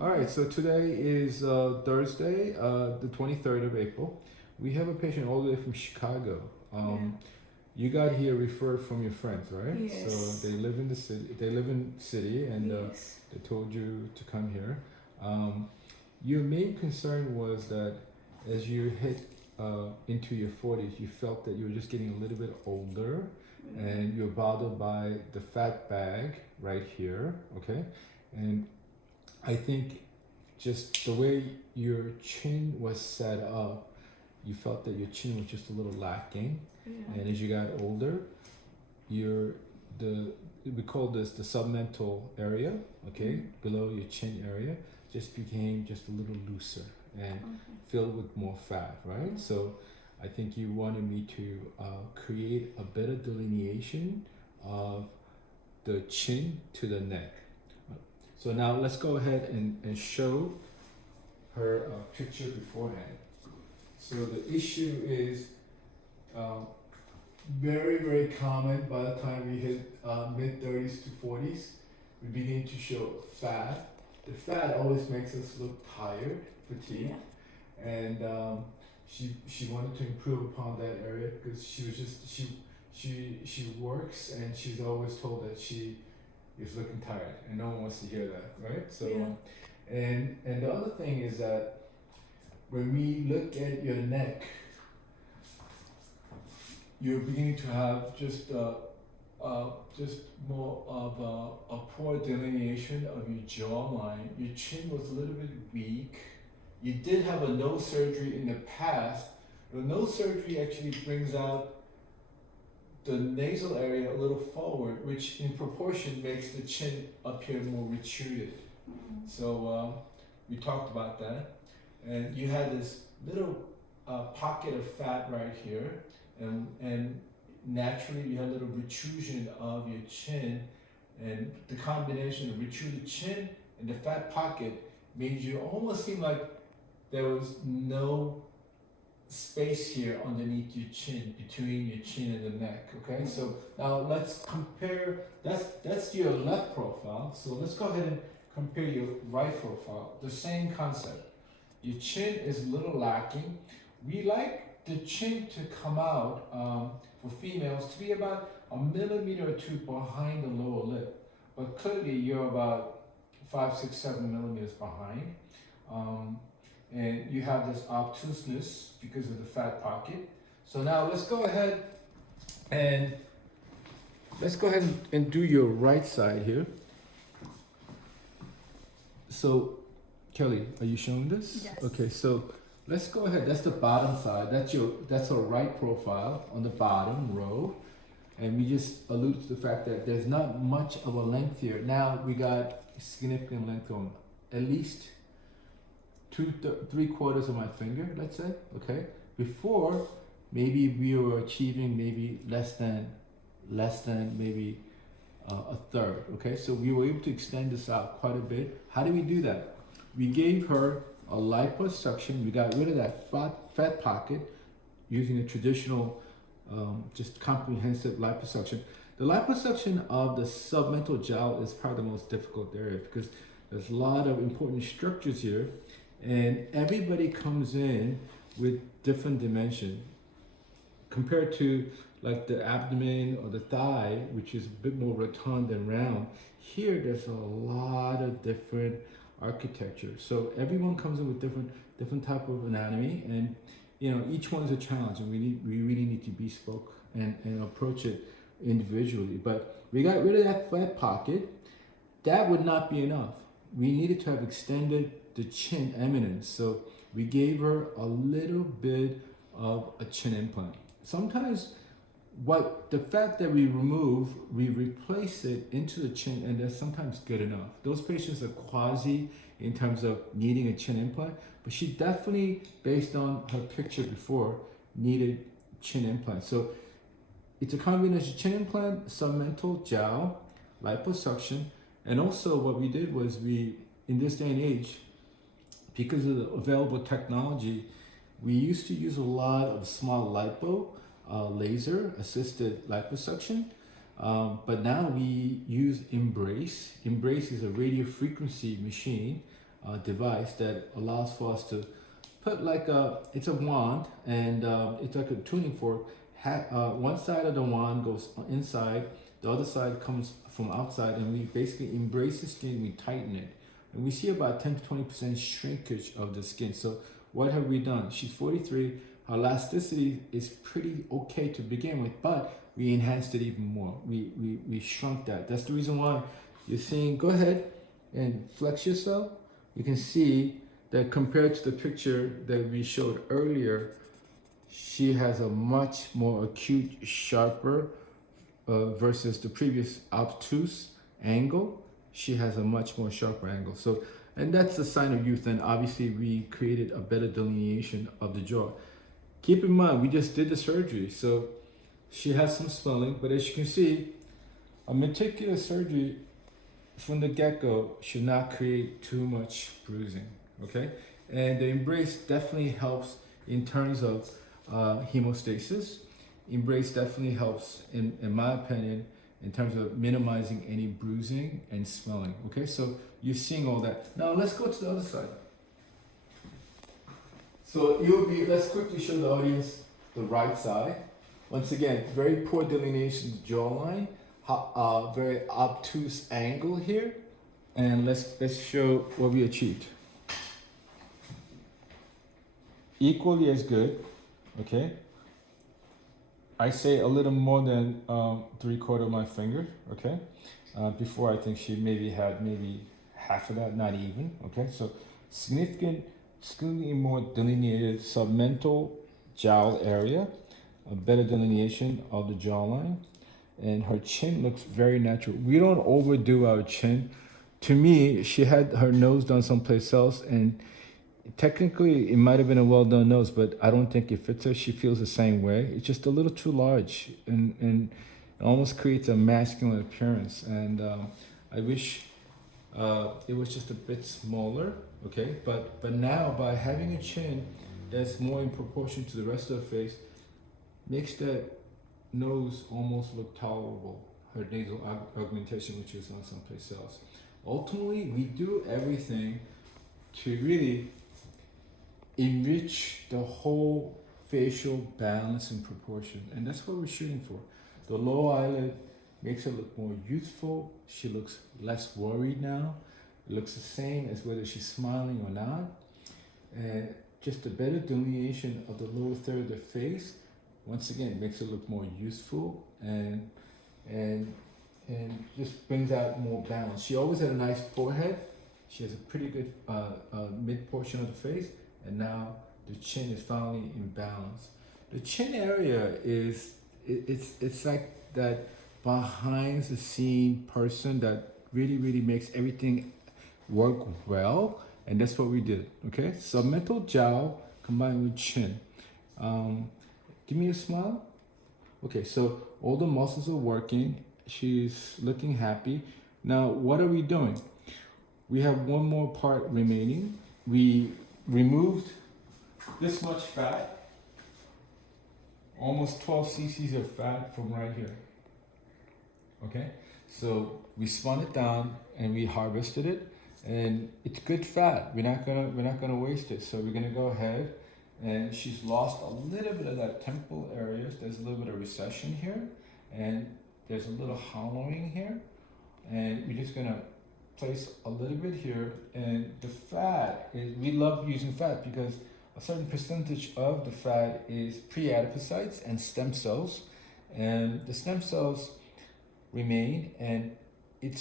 All right, so today is Thursday, the 23rd of April. We have a patient all the way from Chicago. You got here referred from your friends, right? Yes. So they live in the city. They live in city, and Yes. they told you to come here. Your main concern was that as you hit into your 40s, you felt that you were just getting a little bit older, and you're bothered by the fat bag right here, okay? And I think just the way your chin was set up, you felt that your chin was just a little lacking. Yeah. And as you got older, your the we call this the submental area, okay, below your chin area, just became just a little looser and filled with more fat, right? So I think you wanted me to create a better delineation of the chin to the neck. So now let's go ahead and show her picture beforehand. So the issue is very, very common by the time we hit mid 30s to 40s. We begin to show fat. The fat always makes us look tired, fatigued, and she wanted to improve upon that area because she was just she works and she's always told that she is looking tired, and no one wants to hear that, right? So, and the other thing is that when we look at your neck, you're beginning to have just more of a poor delineation of your jawline. Your chin was a little bit weak. You did have a nose surgery in the past. The nose surgery actually brings out the nasal area a little forward, which in proportion makes the chin appear more retruded. So we talked about that. And you had this little pocket of fat right here, and naturally you had a little protrusion of your chin, and the combination of retruded chin and the fat pocket means you almost seem like there was no space here underneath your chin, between your chin and the neck, okay? So now let's compare, that's your left profile, so let's go ahead and compare your right profile, the same concept. Your chin is a little lacking. We like the chin to come out, for females, to be about a millimeter or two behind the lower lip, but clearly you're about 5, 6, 7 millimeters behind. And you have this obtuseness because of the fat pocket. So now let's go ahead and do your right side here. So Kelly, are you showing this? Yes. Okay, so let's go ahead. That's the bottom side. That's a right profile on the bottom row. And we just alluded to the fact that there's not much of a length here. Now we got significant length on at least 3/4 of my finger, let's say, okay? Before, maybe we were achieving maybe less than maybe a third, okay? So we were able to extend this out quite a bit. How do we do that? We gave her a liposuction. We got rid of that fat pocket using a traditional, just comprehensive liposuction. The liposuction of the submental jowl is probably the most difficult area because there's a lot of important structures here. And everybody comes in with different dimension compared to like the abdomen or the thigh, which is a bit more rotund and round. Here, there's a lot of different architecture. So everyone comes in with different type of anatomy, and each one's a challenge, and we really need to bespoke and approach it individually. But we got rid of that fat pocket. That would not be enough. We needed to have extended the chin eminence. So we gave her a little bit of a chin implant. Sometimes the fat that we remove, we replace it into the chin, and that's sometimes good enough. Those patients are quasi in terms of needing a chin implant, but she definitely, based on her picture before, needed chin implant. So it's a combination chin implant, submental, jowl, liposuction, and also what we did was in this day and age, because of the available technology, we used to use a lot of small lipo, laser assisted liposuction, but now we use Embrace. Embrace is a radiofrequency machine device that allows for us to put like it's a wand, and it's like a tuning fork. One side of the wand goes inside, the other side comes from outside, and we basically embrace the skin, we tighten it. And we see about 10 to 20% shrinkage of the skin. So what have we done? She's 43, her elasticity is pretty okay to begin with, but we enhanced it even more. We shrunk that. That's the reason why you're seeing, go ahead and flex yourself. You can see that compared to the picture that we showed earlier, she has a much more acute, sharper versus the previous obtuse angle. She has a much more sharper angle. So, and that's a sign of youth. And obviously we created a better delineation of the jaw. Keep in mind, we just did the surgery. So she has some swelling, but as you can see, a meticulous surgery from the get-go should not create too much bruising, okay? And the embrace definitely helps in terms of hemostasis. Embrace definitely helps, in my opinion, in terms of minimizing any bruising and swelling, okay? So you're seeing all that. Now let's go to the other side. So it will be, let's quickly show the audience the right side. Once again, very poor delineation of the jawline, very obtuse angle here. And let's show what we achieved. Equally as good, okay? I say a little more than 3/4 of my finger, okay? Before I think she maybe had half of that, not even, okay? So significantly more delineated submental jowl area, a better delineation of the jawline, and her chin looks very natural. We don't overdo our chin. To me, she had her nose done someplace else, and technically it might have been a well-done nose, but I don't think it fits her. She feels the same way. It's just a little too large, and it almost creates a masculine appearance. And I wish it was just a bit smaller, okay? But now, by having a chin that's more in proportion to the rest of the face, makes that nose almost look tolerable. Her nasal augmentation, which is on someplace else. Ultimately, we do everything to really enrich the whole facial balance and proportion, and that's what we're shooting for. The lower eyelid makes her look more youthful. She looks less worried now. It looks the same as whether she's smiling or not. And just a better delineation of the lower third of the face, once again, makes her look more youthful and just brings out more balance. She always had a nice forehead. She has a pretty good mid portion of the face, and now the chin is finally in balance. The chin area it's like that behind the scene person that really makes everything work well, and that's what we did. Okay, submental jowl combined with chin. Give me a smile. Okay, so all the muscles are working. She's looking happy. Now, what are we doing? We have one more part remaining. We removed this much fat, almost 12 cc's of fat from right here. Okay, so we spun it down and we harvested it, and it's good fat. We're not gonna waste it. So we're gonna go ahead, and she's lost a little bit of that temple areas. There's a little bit of recession here, and there's a little hollowing here, and we're just gonna place a little bit here. And the fat is, we love using fat because a certain percentage of the fat is pre-adipocytes and stem cells, and the stem cells remain, and it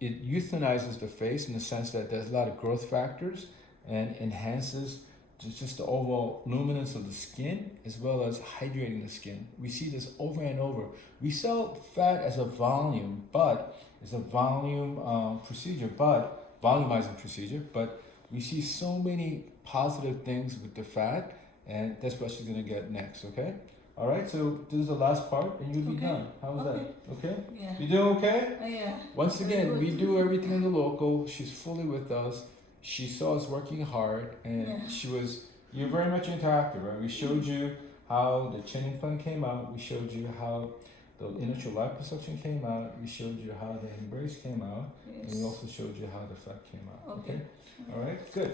euthanizes the face in the sense that there's a lot of growth factors and enhances just the overall luminance of the skin, as well as hydrating the skin. We see this over and over. We sell fat as a volume, but it's a volume procedure, but volumizing procedure, but we see so many positive things with the fat, and that's what she's gonna get next, okay? All right, so this is the last part, and you'll be done. How's that? Okay? Yeah. You doing okay? Yeah. Once again, we do everything in the local. She's fully with us. She saw us working hard, and you're very much interactive, right? We showed you how the chin implant came out. We showed you how the initial liposuction came out, we showed you how the embrace came out, and we Yes. also showed you how the fat came out. Okay. All right, good.